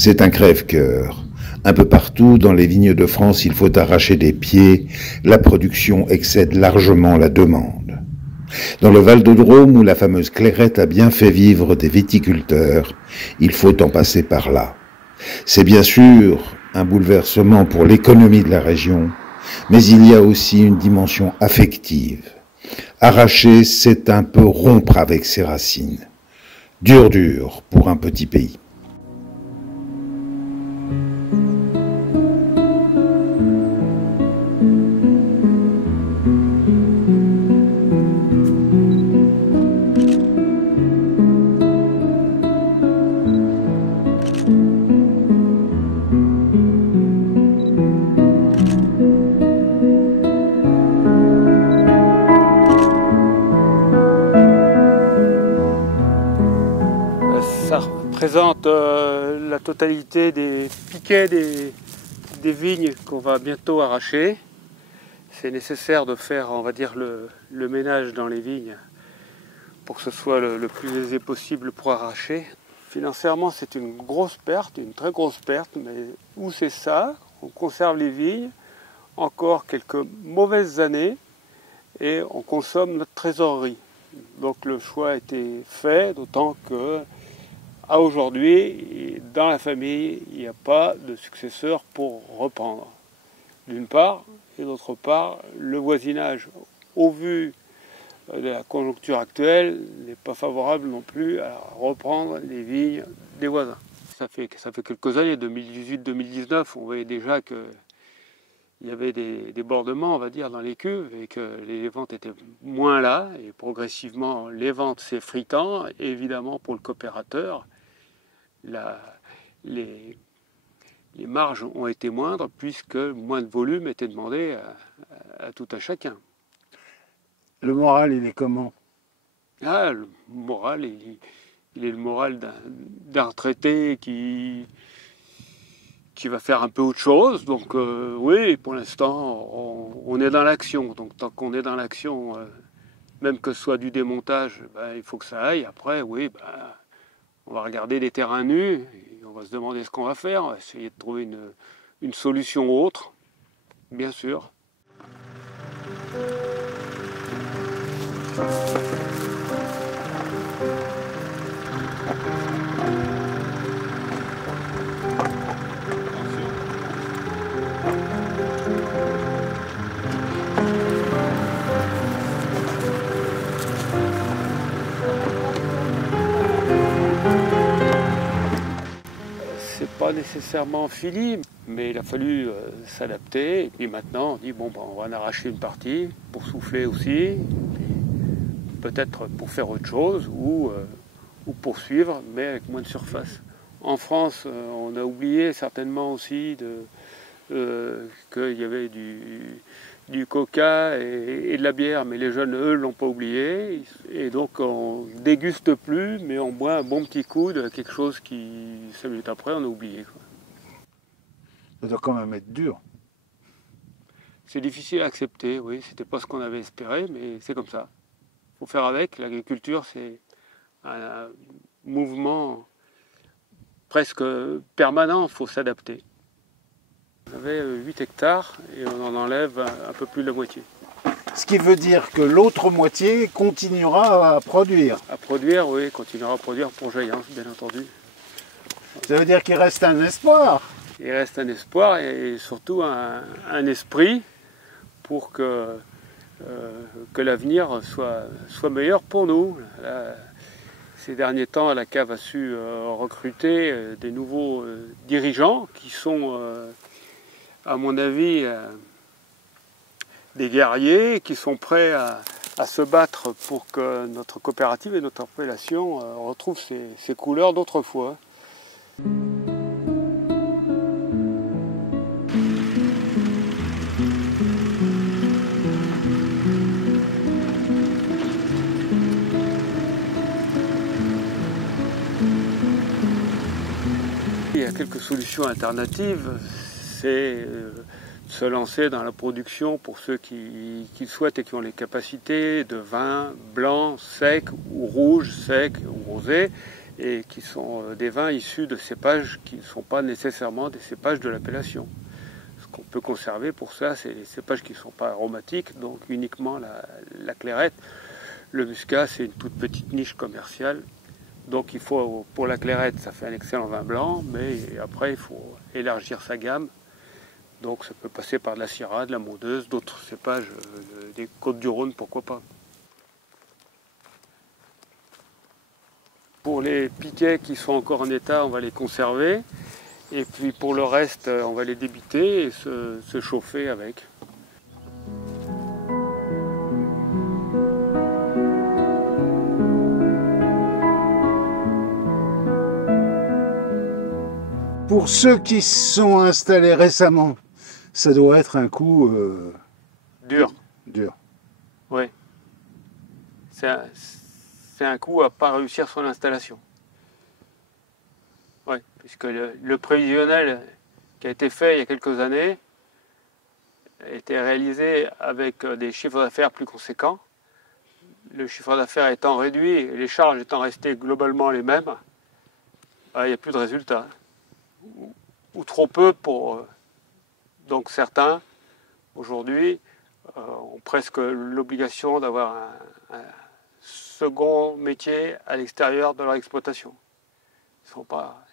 C'est un crève-cœur. Un peu partout, dans les vignes de France, il faut arracher des pieds. La production excède largement la demande. Dans le Val-de-Drôme, où la fameuse clairette a bien fait vivre des viticulteurs, il faut en passer par là. C'est bien sûr un bouleversement pour l'économie de la région, mais il y a aussi une dimension affective. Arracher, c'est un peu rompre avec ses racines. Dur pour un petit pays. Ça représente la totalité des piquets des vignes qu'on va bientôt arracher. C'est nécessaire de faire, on va dire, le ménage dans les vignes pour que ce soit le plus aisé possible pour arracher. Financièrement, c'est une grosse perte, une très grosse perte, mais où c'est ça? On conserve les vignes, encore quelques mauvaises années, et on consomme notre trésorerie. Donc le choix a été fait, d'autant que à aujourd'hui, dans la famille, il n'y a pas de successeur pour reprendre. D'une part, et d'autre part, le voisinage, au vu de la conjoncture actuelle, n'est pas favorable non plus à reprendre les vignes des voisins. Ça fait quelques années, 2018-2019, on voyait déjà qu'il y avait des débordements, on va dire, dans les cuves et que les ventes étaient moins là. Et progressivement, les ventes s'effritant, évidemment pour le coopérateur, les marges ont été moindres puisque moins de volume était demandé à tout un chacun. Le moral, il est comment? Le moral, il est le moral d'un retraité qui va faire un peu autre chose. Donc oui, pour l'instant, on est dans l'action. Donc tant qu'on est dans l'action, même que ce soit du démontage, il faut que ça aille. Après, oui, on va regarder des terrains nus, et on va se demander ce qu'on va faire, on va essayer de trouver une solution autre, bien sûr. Pas nécessairement fini, mais il a fallu s'adapter. Et puis maintenant, on dit bon, on va en arracher une partie pour souffler aussi, peut-être pour faire autre chose ou poursuivre, mais avec moins de surface. En France, on a oublié certainement aussi qu'il y avait du coca et de la bière, mais les jeunes, eux, ne l'ont pas oublié. Et donc, on ne déguste plus, mais on boit un bon petit coup de quelque chose qui, 5 minutes après, on a oublié. Ça doit quand même être dur. C'est difficile à accepter, oui. C'était pas ce qu'on avait espéré, mais c'est comme ça. Il faut faire avec. L'agriculture, c'est un mouvement presque permanent. Il faut s'adapter. On avait 8 hectares et on en enlève un peu plus de la moitié. Ce qui veut dire que l'autre moitié continuera à produire. À produire, oui, continuera à produire pour Jaillens, bien entendu. Ça veut dire qu'il reste un espoir. Il reste un espoir et surtout un esprit pour que l'avenir soit meilleur pour nous. Là, ces derniers temps, la cave a su recruter des nouveaux dirigeants qui sont, à mon avis, des guerriers qui sont prêts à se battre pour que notre coopérative et notre appellation retrouvent ses couleurs d'autrefois. Il y a quelques solutions alternatives, c'est se lancer dans la production pour ceux qui souhaitent et qui ont les capacités de vin blanc, sec ou rouge, sec ou rosé, et qui sont des vins issus de cépages qui ne sont pas nécessairement des cépages de l'appellation. Ce qu'on peut conserver pour ça, c'est les cépages qui ne sont pas aromatiques, donc uniquement la clairette. Le muscat, c'est une toute petite niche commerciale. Donc il faut, pour la clairette, ça fait un excellent vin blanc, mais après il faut élargir sa gamme. Donc ça peut passer par de la syrah, de la mondeuse, d'autres cépages des Côtes-du-Rhône, pourquoi pas. Pour les piquets qui sont encore en état, on va les conserver. Et puis pour le reste, on va les débiter et se chauffer avec. Pour ceux qui se sont installés récemment, ça doit être un coup Dur. dur. Oui. C'est un coup à pas réussir son installation. Oui, puisque le prévisionnel qui a été fait il y a quelques années a été réalisé avec des chiffres d'affaires plus conséquents. Le chiffre d'affaires étant réduit et les charges étant restées globalement les mêmes, il n'y a plus de résultats. Ou trop peu pour... donc certains, aujourd'hui, ont presque l'obligation d'avoir un second métier à l'extérieur de leur exploitation.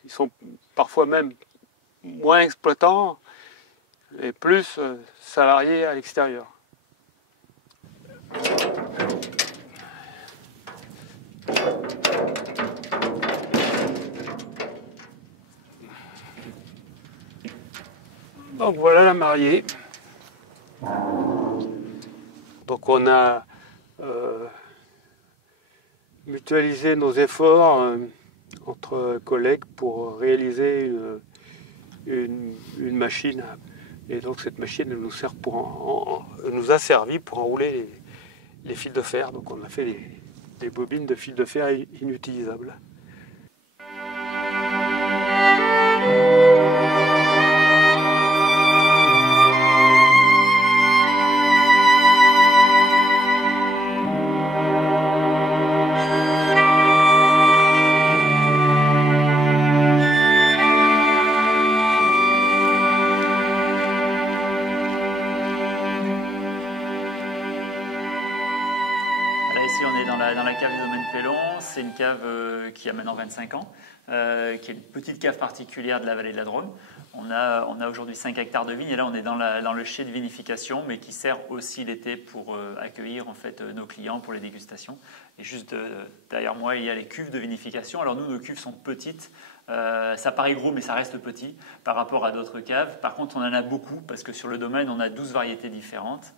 Ils sont parfois même moins exploitants et plus salariés à l'extérieur. Donc voilà la mariée. Donc on a mutualisé nos efforts entre collègues pour réaliser une machine. Et donc cette machine elle nous a servi pour enrouler les fils de fer. Donc on a fait des bobines de fils de fer inutilisables. Dans la cave du domaine Pellon. C'est une cave qui a maintenant 25 ans, qui est une petite cave particulière de la vallée de la Drôme. On a aujourd'hui 5 hectares de vignes et là on est dans le chai de vinification, mais qui sert aussi l'été pour accueillir en fait nos clients pour les dégustations. Et juste derrière moi, il y a les cuves de vinification. Alors nous, nos cuves sont petites. Ça paraît gros, mais ça reste petit par rapport à d'autres caves. Par contre, on en a beaucoup parce que sur le domaine, on a 12 variétés différentes.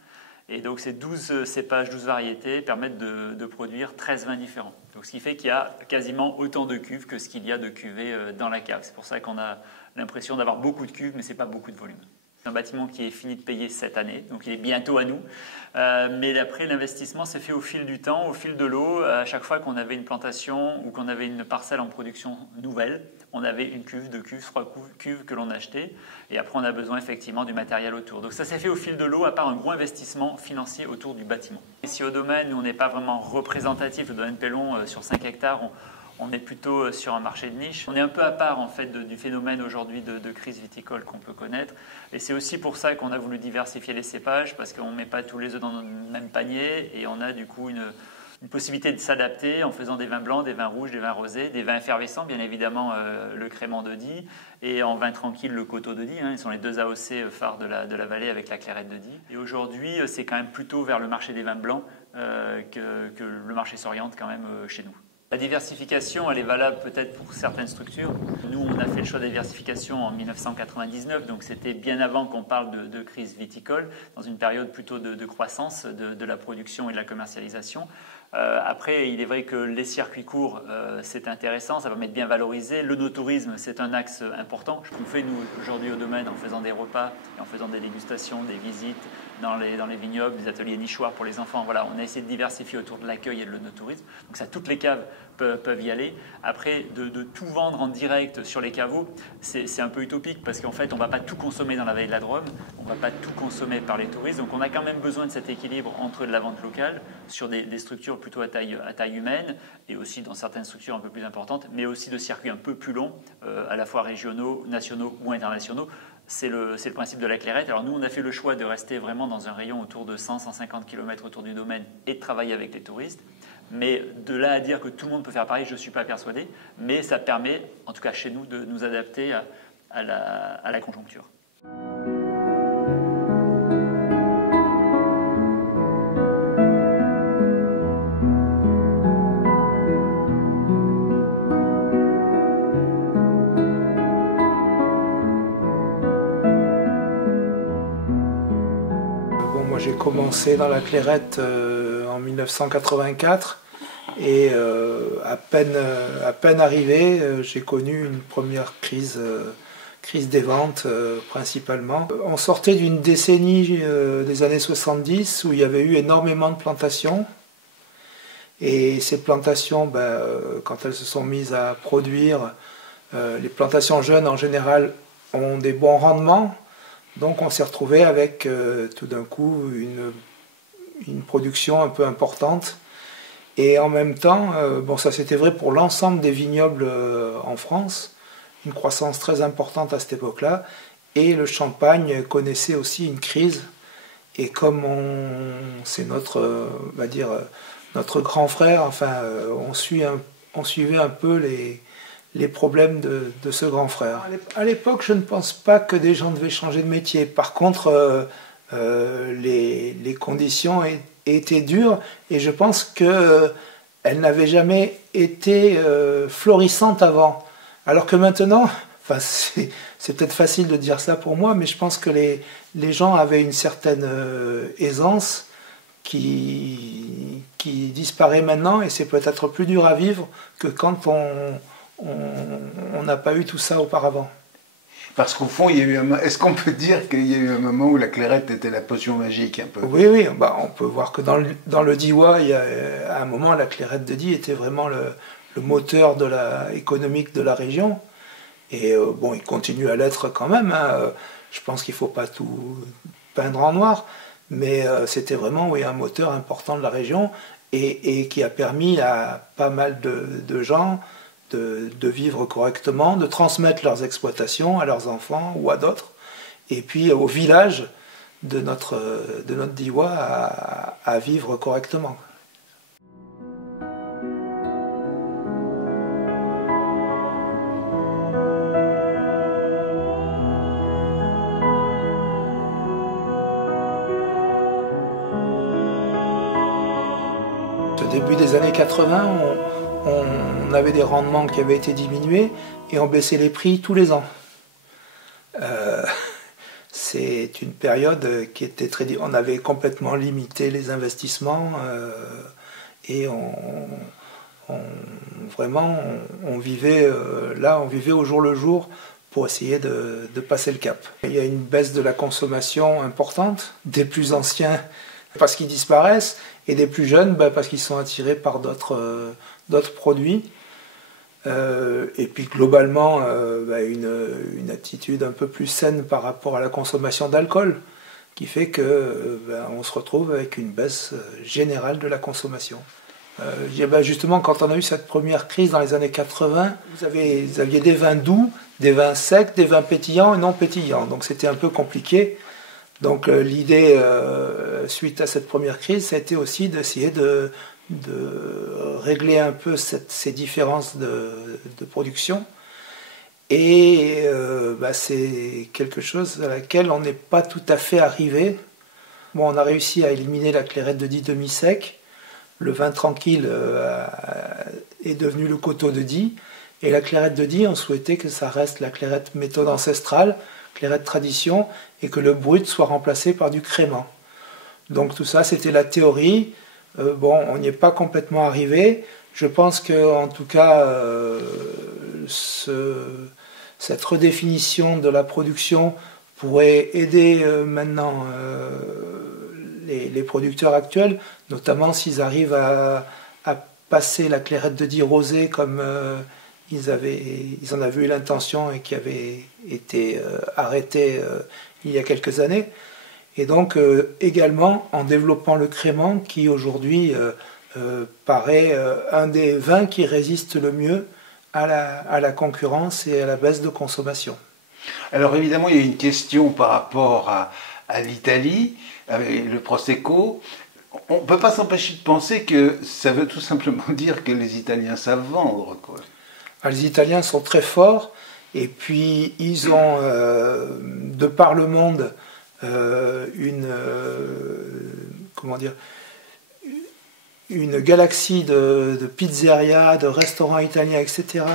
Et donc ces 12 cépages, 12 variétés permettent de produire 13 vins différents. Donc, ce qui fait qu'il y a quasiment autant de cuves que ce qu'il y a de cuvées dans la cave. C'est pour ça qu'on a l'impression d'avoir beaucoup de cuves, mais ce n'est pas beaucoup de volume. C'est un bâtiment qui est fini de payer cette année, donc il est bientôt à nous. Mais après, l'investissement s'est fait au fil du temps, au fil de l'eau. À chaque fois qu'on avait une plantation ou qu'on avait une parcelle en production nouvelle, on avait une cuve, 2 cuves, 3 cuves que l'on achetait. Et après, on a besoin effectivement du matériel autour. Donc ça s'est fait au fil de l'eau, à part un gros investissement financier autour du bâtiment. Ici au domaine, on n'est pas vraiment représentatif. Le domaine Pellon, sur 5 hectares, on est plutôt sur un marché de niche. On est un peu à part en fait du phénomène aujourd'hui de crise viticole qu'on peut connaître. Et c'est aussi pour ça qu'on a voulu diversifier les cépages, parce qu'on ne met pas tous les œufs dans le même panier et on a du coup une possibilité de s'adapter en faisant des vins blancs, des vins rouges, des vins rosés, des vins effervescents, bien évidemment le crément de Die, et en vin tranquille le coteau de Die. Ils sont les 2 AOC phares de la vallée avec la clairette de Die. Et aujourd'hui, c'est quand même plutôt vers le marché des vins blancs que le marché s'oriente quand même chez nous. La diversification, elle est valable peut-être pour certaines structures. Nous, on a fait le choix de la diversification en 1999, donc c'était bien avant qu'on parle de crise viticole, dans une période plutôt de croissance de la production et de la commercialisation. Après, il est vrai que les circuits courts, c'est intéressant, ça permet de bien valoriser. Le no-tourisme, c'est un axe important. Ce qu'on fait, nous, aujourd'hui au domaine, en faisant des repas, et en faisant des dégustations, des visites, dans les vignobles, des ateliers nichoirs pour les enfants. Voilà, on a essayé de diversifier autour de l'accueil et de l'œnotourisme. Donc ça, toutes les caves peuvent y aller. Après, de tout vendre en direct sur les caveaux, c'est un peu utopique parce qu'en fait, on ne va pas tout consommer dans la vallée de la Drôme, on ne va pas tout consommer par les touristes. Donc on a quand même besoin de cet équilibre entre de la vente locale sur des structures plutôt à taille humaine et aussi dans certaines structures un peu plus importantes, mais aussi de circuits un peu plus longs, à la fois régionaux, nationaux ou internationaux. C'est le principe de la Clairette. Alors nous, on a fait le choix de rester vraiment dans un rayon autour de 100-150 km autour du domaine et de travailler avec les touristes. Mais de là à dire que tout le monde peut faire pareil, je ne suis pas persuadé. Mais ça permet, en tout cas chez nous, de nous adapter à la conjoncture. Moi j'ai commencé dans la Clairette en 1984 et à peine arrivé, j'ai connu une première crise des ventes principalement. On sortait d'une décennie des années 70 où il y avait eu énormément de plantations et ces plantations, quand elles se sont mises à produire, les plantations jeunes en général ont des bons rendements. Donc on s'est retrouvé avec tout d'un coup une production un peu importante. Et en même temps, ça c'était vrai pour l'ensemble des vignobles en France, une croissance très importante à cette époque-là. Et le champagne connaissait aussi une crise. Et comme c'est notre grand frère, enfin, on suivait un peu les problèmes de ce grand frère. À l'époque, je ne pense pas que des gens devaient changer de métier. Par contre, les conditions étaient dures et je pense qu'elles n'avaient jamais été florissantes avant. Alors que maintenant, c'est peut-être facile de dire ça pour moi, mais je pense que les gens avaient une certaine aisance qui disparaît maintenant et c'est peut-être plus dur à vivre que quand on n'a pas eu tout ça auparavant. Parce qu'au fond, est-ce qu'on peut dire qu'il y a eu un moment où la Clairette était la potion magique un peu? Oui, on peut voir que dans le Diois, à un moment, la Clairette de Die était vraiment le moteur économique de la région. Et il continue à l'être quand même. Hein. Je pense qu'il ne faut pas tout peindre en noir, mais c'était vraiment un moteur important de la région et qui a permis à pas mal de gens de vivre correctement, de transmettre leurs exploitations à leurs enfants ou à d'autres, et puis au village de notre Diois à vivre correctement. Au début des années 80, on avait des rendements qui avaient été diminués et on baissait les prix tous les ans. C'est une période qui était très... On avait complètement limité les investissements et on vivait au jour le jour pour essayer de passer le cap. Il y a une baisse de la consommation importante, des plus anciens parce qu'ils disparaissent et des plus jeunes parce qu'ils sont attirés par d'autres produits. Et puis globalement une attitude un peu plus saine par rapport à la consommation d'alcool qui fait que on se retrouve avec une baisse générale de la consommation. Justement, quand on a eu cette première crise dans les années 80, vous aviez des vins doux, des vins secs, des vins pétillants et non pétillants, donc c'était un peu compliqué. Donc l'idée suite à cette première crise, ça a été aussi d'essayer de régler un peu ces différences de production. Et c'est quelque chose à laquelle on n'est pas tout à fait arrivé. Bon, on a réussi à éliminer la Clairette de Die demi-sec. Le vin tranquille est devenu le Coteau de Die. Et la Clairette de Die, on souhaitait que ça reste la Clairette méthode ancestrale, Clairette tradition, et que le brut soit remplacé par du crément. Donc tout ça, c'était la théorie. On n'y est pas complètement arrivé. Je pense qu'en tout cas, cette redéfinition de la production pourrait aider maintenant les producteurs actuels, notamment s'ils arrivent à passer la Clairette de Die rosée comme ils en avaient eu l'intention et qui avait été arrêté il y a quelques années. Et donc également en développant le crément qui aujourd'hui paraît un des vins qui résiste le mieux à la concurrence et à la baisse de consommation. Alors évidemment, il y a une question par rapport à l'Italie, avec le Prosecco. On ne peut pas s'empêcher de penser que ça veut tout simplement dire que les Italiens savent vendre, quoi. Les Italiens sont très forts, et puis ils ont, de par le monde, une galaxie de pizzerias, de restaurants italiens, etc.,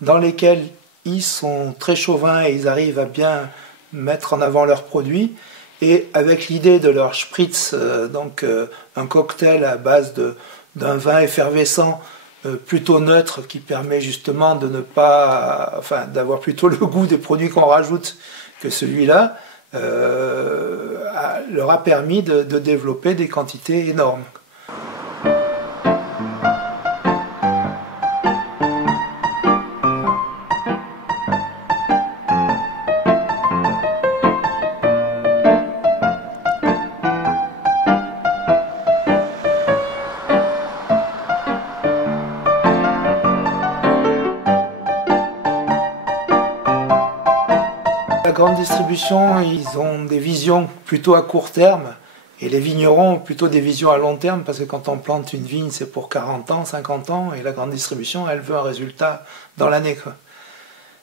dans lesquels ils sont très chauvins et ils arrivent à bien mettre en avant leurs produits. Et avec l'idée de leur spritz, donc un cocktail à base d'un vin effervescent plutôt neutre qui permet justement de ne pas, enfin, d'avoir plutôt le goût des produits qu'on rajoute que celui-là, leur a permis de développer des quantités énormes. La grande distribution, ils ont des visions plutôt à court terme et les vignerons ont plutôt des visions à long terme parce que quand on plante une vigne, c'est pour 40 ans, 50 ans et la grande distribution, elle veut un résultat dans l'année, quoi.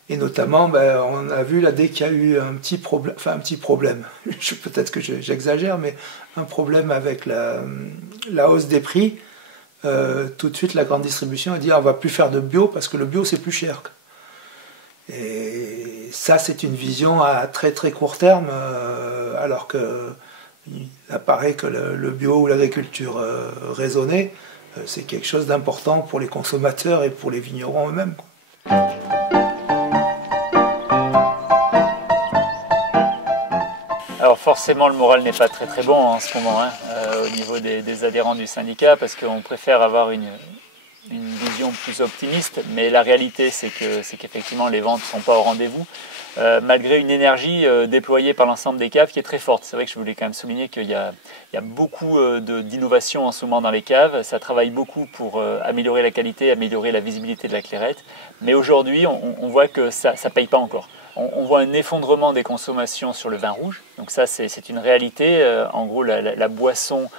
Et notamment, on a vu là, dès qu'il y a eu un petit problème, peut-être que j'exagère, mais un problème avec la hausse des prix, tout de suite la grande distribution a dit on va plus faire de bio parce que le bio c'est plus cher. Et ça, c'est une vision à très très court terme, alors qu'il apparaît que le bio ou l'agriculture raisonnée, c'est quelque chose d'important pour les consommateurs et pour les vignerons eux-mêmes. Alors forcément, le moral n'est pas très très bon en ce moment, hein, au niveau des adhérents du syndicat, parce qu'on préfère avoir une vision plus optimiste, mais la réalité c'est qu'effectivement les ventes ne sont pas au rendez-vous, malgré une énergie déployée par l'ensemble des caves qui est très forte. C'est vrai que je voulais quand même souligner qu'il y a beaucoup d'innovation en ce moment dans les caves, ça travaille beaucoup pour améliorer la qualité, améliorer la visibilité de la clairette, mais aujourd'hui on voit que ça ne paye pas encore. On voit un effondrement des consommations sur le vin rouge, donc ça c'est une réalité. En gros la boisson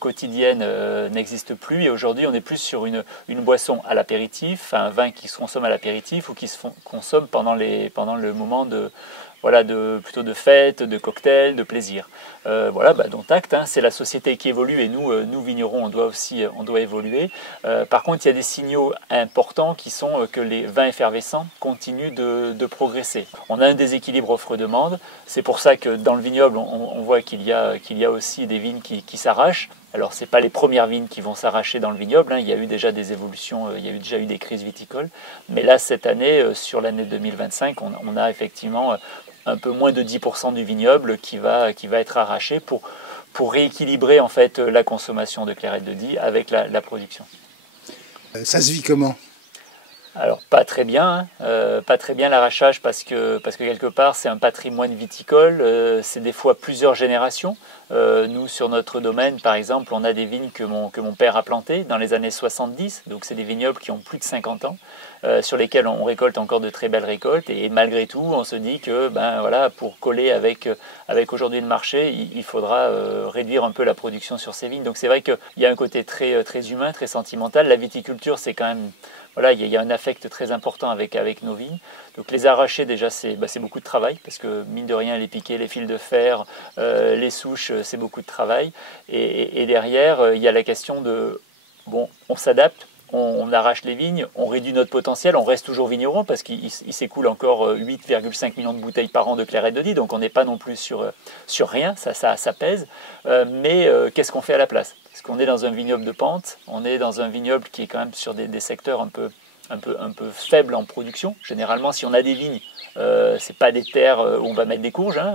quotidienne n'existe plus et aujourd'hui on est plus sur une boisson à l'apéritif, un vin qui se consomme à l'apéritif ou qui se consomme pendant le moment plutôt de fête, de cocktail, de plaisir. Donc acte, hein, c'est la société qui évolue et nous vignerons on doit évoluer. Par contre il y a des signaux importants qui sont que les vins effervescents continuent de progresser. On a un déséquilibre offre-demande, c'est pour ça que dans le vignoble on voit qu'il y a aussi des vignes qui s'arrachent. Alors ce n'est pas les premières vignes qui vont s'arracher dans le vignoble, hein. Il y a eu déjà des évolutions, il y a eu déjà eu des crises viticoles, mais là cette année, sur l'année 2025, on a effectivement un peu moins de 10% du vignoble qui va être arraché pour rééquilibrer en fait la consommation de Clairette de Die avec la production. Ça se vit comment ? Alors pas très bien, pas très bien l'arrachage parce que quelque part c'est un patrimoine viticole, c'est des fois plusieurs générations. Nous sur notre domaine par exemple on a des vignes que mon père a plantées dans les années 70, donc c'est des vignobles qui ont plus de 50 ans, sur lesquels on récolte encore de très belles récoltes et malgré tout on se dit que pour coller avec aujourd'hui le marché il faudra réduire un peu la production sur ces vignes. Donc c'est vrai qu'il y a un côté très, très humain, très sentimental. La viticulture c'est quand même... il y a un affect très important avec nos vignes. Donc les arracher déjà c'est beaucoup de travail parce que mine de rien les piquets, les fils de fer, les souches c'est beaucoup de travail. Et derrière il y a la question de on s'adapte, on arrache les vignes, on réduit notre potentiel, on reste toujours vigneron parce qu'il s'écoule encore 8,5 millions de bouteilles par an de Clairette de Die, donc on n'est pas non plus sur rien, ça pèse. Mais qu'est-ce qu'on fait à la place ? Parce qu'on est dans un vignoble de pente, on est dans un vignoble qui est quand même sur des secteurs un peu faibles en production. Généralement, si on a des vignes, c'est pas des terres où on va mettre des courges, hein,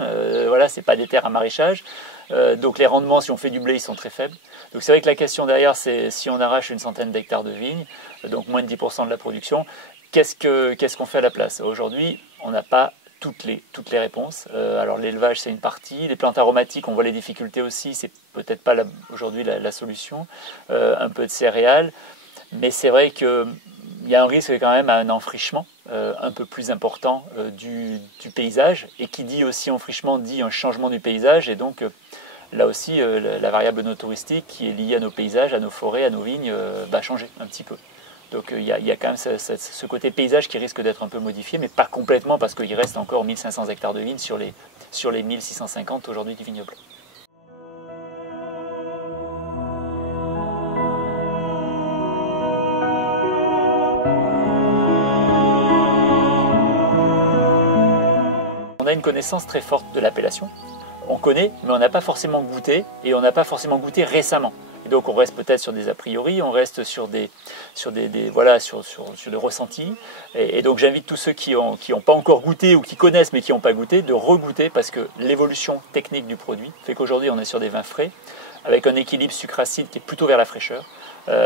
c'est pas des terres à maraîchage. Donc les rendements, si on fait du blé, ils sont très faibles. Donc c'est vrai que la question derrière, c'est si on arrache une centaine d'hectares de vignes, donc moins de 10% de la production, qu'est-ce qu'on fait à la place? Aujourd'hui, on n'a pas toutes les réponses. Alors l'élevage, c'est une partie. Les plantes aromatiques, on voit les difficultés aussi. C'est peut-être pas aujourd'hui la solution. Un peu de céréales. Mais c'est vrai qu'il y a un risque quand même à un enfrichement un peu plus important du paysage. Et qui dit aussi enfrichement dit un changement du paysage. Et donc là aussi, la variable no touristique qui est liée à nos paysages, à nos forêts, à nos vignes, va changer un petit peu. Donc il y a quand même ce côté paysage qui risque d'être un peu modifié, mais pas complètement parce qu'il reste encore 1500 hectares de vignes sur les 1650 aujourd'hui du vignoble. On a une connaissance très forte de l'appellation. On connaît, mais on n'a pas forcément goûté, et on n'a pas forcément goûté récemment. Et donc on reste peut-être sur des a priori, on reste sur des ressentis. Et donc j'invite tous ceux qui ont pas encore goûté ou qui connaissent mais qui n'ont pas goûté de regoûter parce que l'évolution technique du produit fait qu'aujourd'hui on est sur des vins frais avec un équilibre sucre-acide qui est plutôt vers la fraîcheur,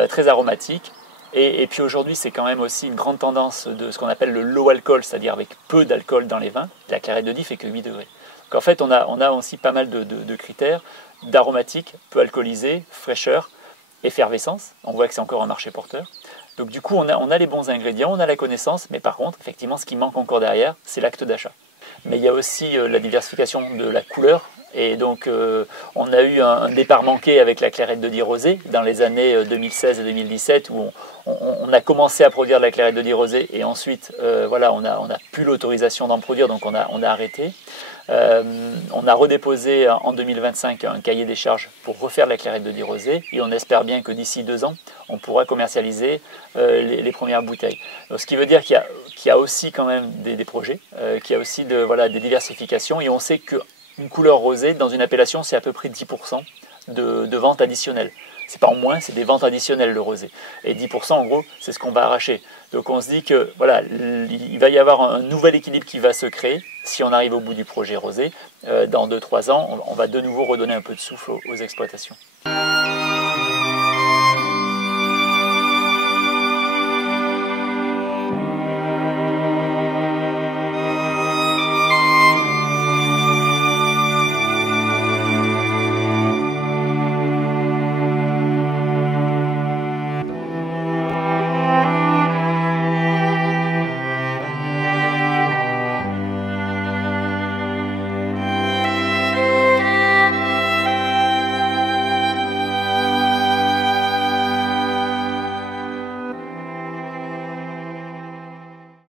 très aromatique. Et puis aujourd'hui c'est quand même aussi une grande tendance de ce qu'on appelle le low alcool, c'est-à-dire avec peu d'alcool dans les vins. La Clairette de Die fait que 8 degrés. Donc en fait on a aussi pas mal de critères d'aromatique, peu alcoolisé, fraîcheur, effervescence. On voit que c'est encore un marché porteur. Donc du coup, on a les bons ingrédients, on a la connaissance, mais par contre, effectivement, ce qui manque encore derrière, c'est l'acte d'achat. Mais il y a aussi la diversification de la couleur. Et donc, on a eu un départ manqué avec la Clairette de Die rosée dans les années 2016 et 2017 où on a commencé à produire de la Clairette de Die rosée et ensuite, voilà, on n'a plus l'autorisation d'en produire, donc on a arrêté. On a redéposé en 2025 un cahier des charges pour refaire de la Clairette de Die rosée et on espère bien que d'ici 2 ans, on pourra commercialiser les premières bouteilles. Donc, ce qui veut dire qu'il y a aussi quand même des projets, qu'il y a aussi des diversifications et on sait qu'une couleur rosée, dans une appellation, c'est à peu près 10% de ventes additionnelles. C'est pas en moins, c'est des ventes additionnelles le rosé. Et 10% en gros, c'est ce qu'on va arracher. Donc on se dit que voilà, il va y avoir un nouvel équilibre qui va se créer si on arrive au bout du projet rosé. Dans 2-3 ans, on va de nouveau redonner un peu de souffle aux exploitations.